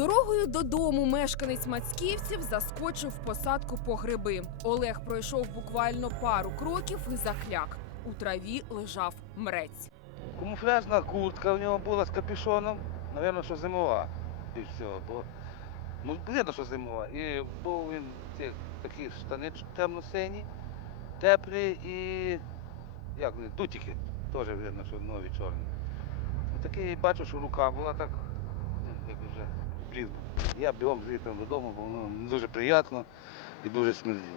Дорогою додому мешканець Мацьківців заскочив посадку по гриби. Олег пройшов буквально пару кроків і закляк. У траві лежав мрець. Камуфляжна куртка в нього була з капюшоном. Навірно, що зимова. І все. Бо ну, видно, що зимова. І був він ці, такі штани темно-сині, теплі і як вони, дутики. Теж видно, що нові чорні. Такий бачу, що рука була так, як вже блін. Я бігом звідти додому, бо воно не дуже приємно і дуже смерділо.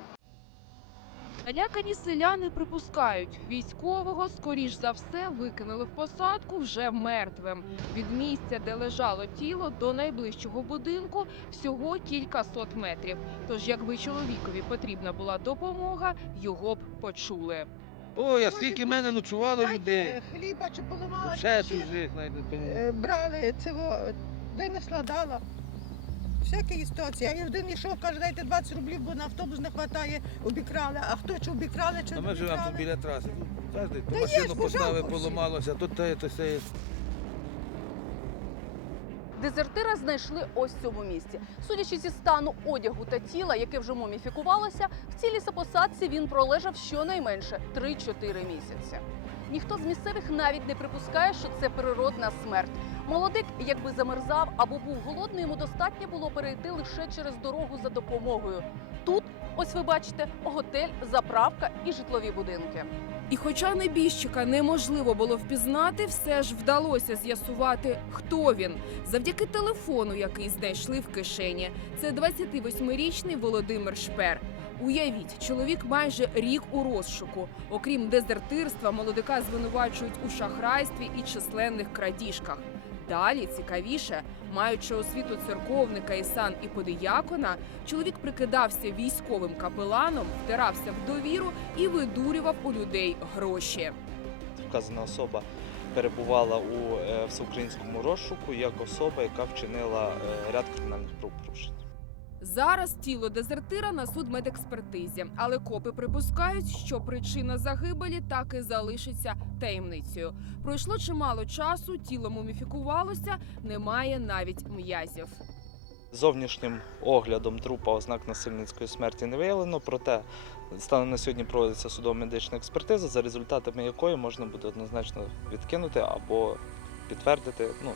Налякані селяни припускають, військового, скоріш за все, викинули в посадку вже мертвим. Від місця, де лежало тіло, до найближчого будинку всього кілька сот метрів. Тож, якби чоловікові потрібна була допомога, його б почули. Ой, а скільки мене ночувало людей. Хліба чи поламала, Ще чужих навіть не е, брали цього, винесла, дала. Всякі ситуації. А один йшов, каже, дайте 20 рублів, бо на автобус не вистачає, обікрали. А хто чи обікрали, чи не ми живемо тут обікрали? біля траси. То Та машину поставив, пожалуйста. поламалося, тут те, то все. Дезертира знайшли ось в цьому місці. Судячи зі стану одягу та тіла, яке вже муміфікувалося, в цій лісопосадці він пролежав щонайменше 3-4 місяці. Ніхто з місцевих навіть не припускає, що це природна смерть. Молодик, якби замерзав або був голодний, йому достатньо було перейти лише через дорогу за допомогою. Тут, ось ви бачите, готель, заправка і житлові будинки. І хоча небіжчика неможливо було впізнати, все ж вдалося з'ясувати, хто він завдяки телефону, який знайшли в кишені. Це 28-річний Володимир Шпер. Уявіть, чоловік майже рік у розшуку. Окрім дезертирства, молодика звинувачують у шахрайстві і численних крадіжках. Далі цікавіше, маючи освіту церковника і сан і подиякона, чоловік прикидався військовим капеланом, втирався в довіру і видурював у людей гроші. вказана особа перебувала у е, всеукраїнському розшуку як особа, яка вчинила е, ряд кримінальних правопорушень. Зараз тіло дезертира на судмедекспертизі, але копи припускають, що причина загибелі так і залишиться таємницею. Пройшло чимало часу, тіло муміфікувалося, немає навіть м'язів. Зовнішнім оглядом трупа ознак насильницької смерті не виявлено, проте станом на сьогодні проводиться судово-медична експертиза, за результатами якої можна буде однозначно відкинути або підтвердити ну,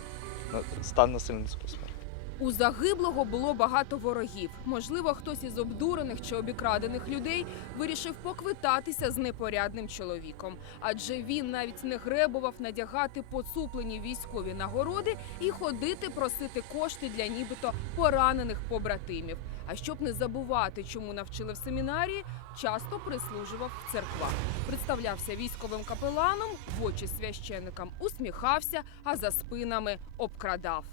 стан насильницької смерті. У загиблого було багато ворогів. Можливо, хтось із обдурених чи обікрадених людей вирішив поквитатися з непорядним чоловіком, адже він навіть не гребував надягати поцуплені військові нагороди і ходити просити кошти для нібито поранених побратимів. А щоб не забувати, чому навчили в семінарії, часто прислужував в церквах. Представлявся військовим капеланом, в очі священикам усміхався, а за спинами обкрадав.